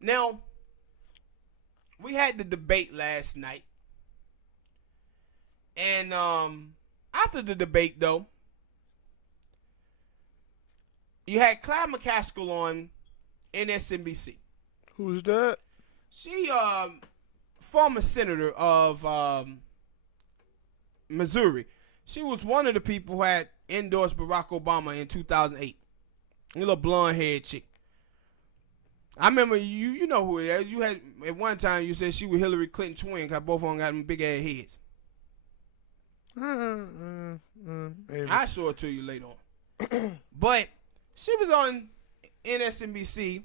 Now, we had the debate last night. And after the debate, though, you had Clyde McCaskill on NSNBC. Who's that? She, former senator of Missouri. She was one of the people who had endorsed Barack Obama in 2008. A little blonde-haired chick. I remember you know who it is. You had at one time you said she was Hillary Clinton twin because both of them got them big ass heads. I'll show it to you later on. But she was on NSNBC,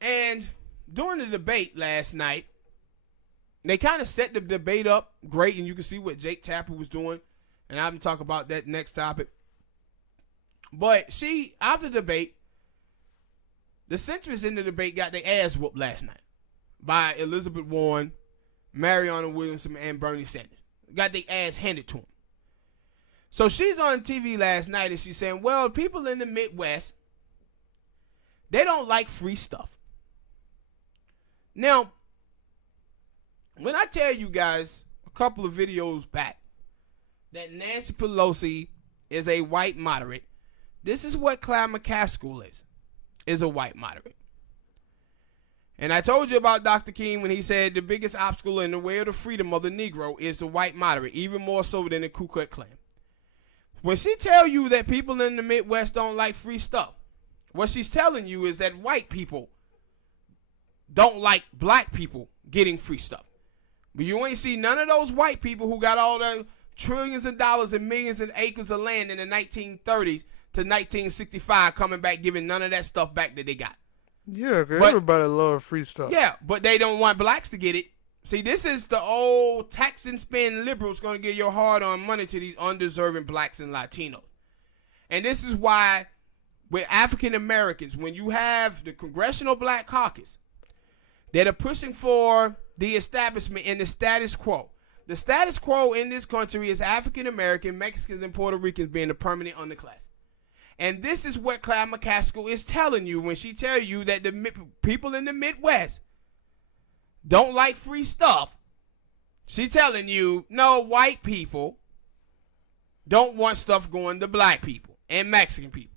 and during the debate last night, they kind of set the debate up great, and you can see what Jake Tapper was doing, and I'm going to talk about that next topic. But she, after the debate, the centrists in the debate got their ass whooped last night by Elizabeth Warren, Marianne Williamson, and Bernie Sanders. Got their ass handed to them. So she's on TV last night and she's saying, well, people in the Midwest, they don't like free stuff. Now, when I tell you guys a couple of videos back that Nancy Pelosi is a white moderate, this is what Clyde McCaskill is a white moderate. And I told you about Dr. King when he said the biggest obstacle in the way of the freedom of the Negro is the white moderate, even more so than the Ku Klux Klan. When she tell you that people in the Midwest don't like free stuff, what she's telling you is that white people don't like black people getting free stuff. But you ain't see none of those white people who got all the trillions of dollars and millions of acres of land in the 1930s to 1965 coming back giving none of that stuff back that they got. Yeah, because everybody loves free stuff. Yeah, but they don't want blacks to get it. See, this is the old tax and spend liberals going to give your hard-earned money to these undeserving blacks and Latinos. And this is why with African Americans, when you have the Congressional Black Caucus that are pushing for the establishment and the status quo. The status quo in this country is African American, Mexicans, and Puerto Ricans being the permanent underclass. And this is what Clyde McCaskill is telling you when she tell you that the people in the Midwest don't like free stuff. She's telling you, no, white people don't want stuff going to black people and Mexican people.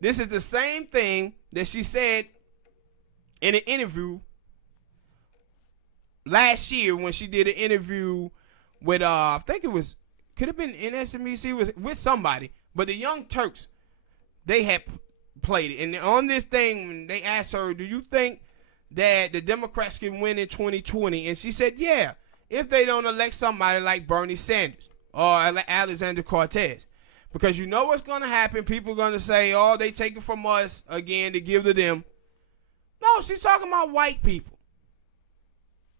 This is the same thing that she said in an interview last year when she did an interview with, I think it was, could have been NSNBC with somebody, but the Young Turks, they had played it. And on this thing, they asked her, do you think that the Democrats can win in 2020? And she said, yeah, if they don't elect somebody like Bernie Sanders or Alexander Cortez. Because you know what's going to happen. People are going to say, oh, they take it from us again to give to them. No, she's talking about white people.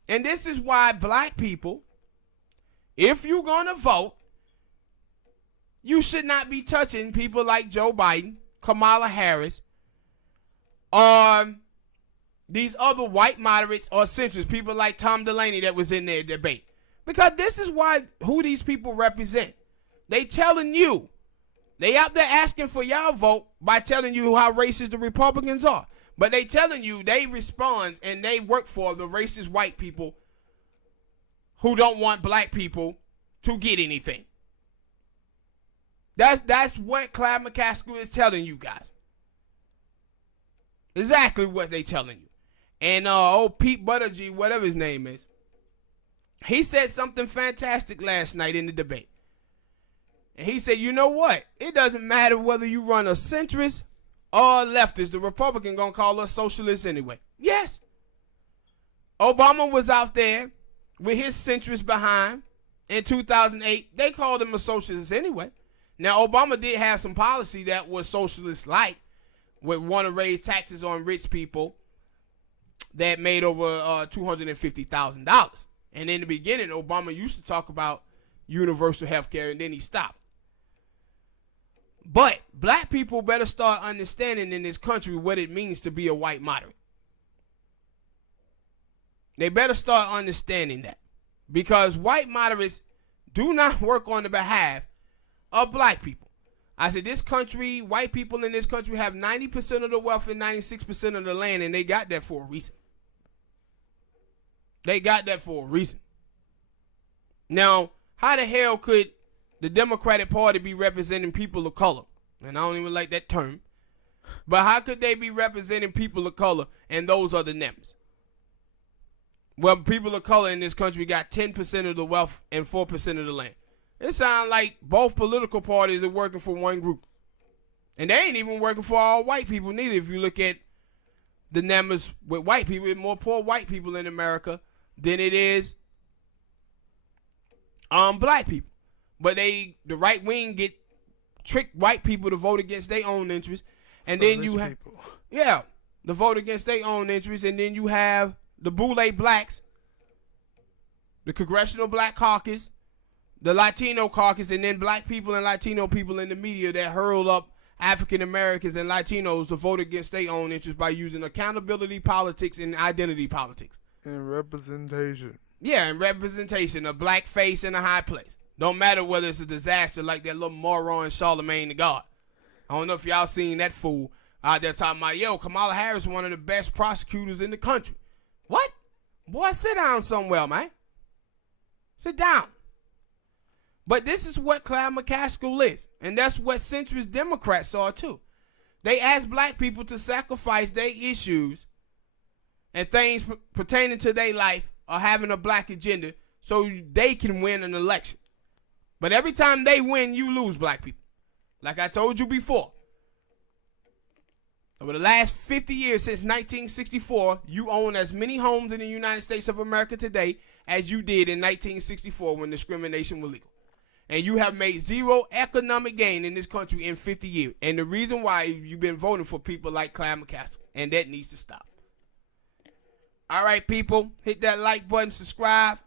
And this is why black people, if you're going to vote, you should not be touching people like Joe Biden, Kamala Harris, or these other white moderates or centrists, people like Tom Delaney that was in their debate. Because this is who these people represent. They telling you. They out there asking for y'all vote by telling you how racist the Republicans are. But they telling you they respond and they work for the racist white people who don't want black people to get anything. That's what Clyde McCaskill is telling you guys. Exactly what they telling you. And old Pete Buttigieg, whatever his name is, he said something fantastic last night in the debate. And he said, you know what? It doesn't matter whether you run a centrist or a leftist. The Republican gonna call us socialists anyway. Yes. Obama was out there with his centrist behind in 2008. They called him a socialist anyway. Now, Obama did have some policy that was socialist-like, would want to raise taxes on rich people that made over $250,000. And in the beginning, Obama used to talk about universal health care, and then he stopped. But black people better start understanding in this country what it means to be a white moderate. They better start understanding that. Because white moderates do not work on the behalf of black people. I said, this country, white people in this country have 90% of the wealth and 96% of the land, and they got that for a reason. They got that for a reason. Now, how the hell could the Democratic Party be representing people of color? And I don't even like that term. But how could they be representing people of color and those are the NEMs? Well, people of color in this country got 10% of the wealth and 4% of the land. It sounds like both political parties are working for one group. And they ain't even working for all white people neither. If you look at the numbers with white people, it's more poor white people in America than it is black people. But the right wing get trick white people to vote against their own interests. And then you have, the vote against their own interests. And then you have the Boule blacks, the Congressional Black Caucus, the Latino caucus, and then black people and Latino people in the media that hurl up African Americans and Latinos to vote against their own interests by using accountability politics and identity politics. And representation. Yeah, and representation, a black face in a high place. Don't matter whether it's a disaster like that little moron Charlemagne the God. I don't know if y'all seen that fool out there talking about, yo, Kamala Harris is one of the best prosecutors in the country. What? Boy, sit down somewhere, man. Sit down. But this is what Claire McCaskill is. And that's what centrist Democrats are too. They ask black people to sacrifice their issues and things pertaining to their life or having a black agenda so they can win an election. But every time they win, you lose, black people. Like I told you before. Over the last 50 years since 1964, you own as many homes in the United States of America today as you did in 1964 when discrimination was legal. And you have made zero economic gain in this country in 50 years. And the reason why you've been voting for people like Claire McCaskill. And that needs to stop. All right, people. Hit that like button, subscribe.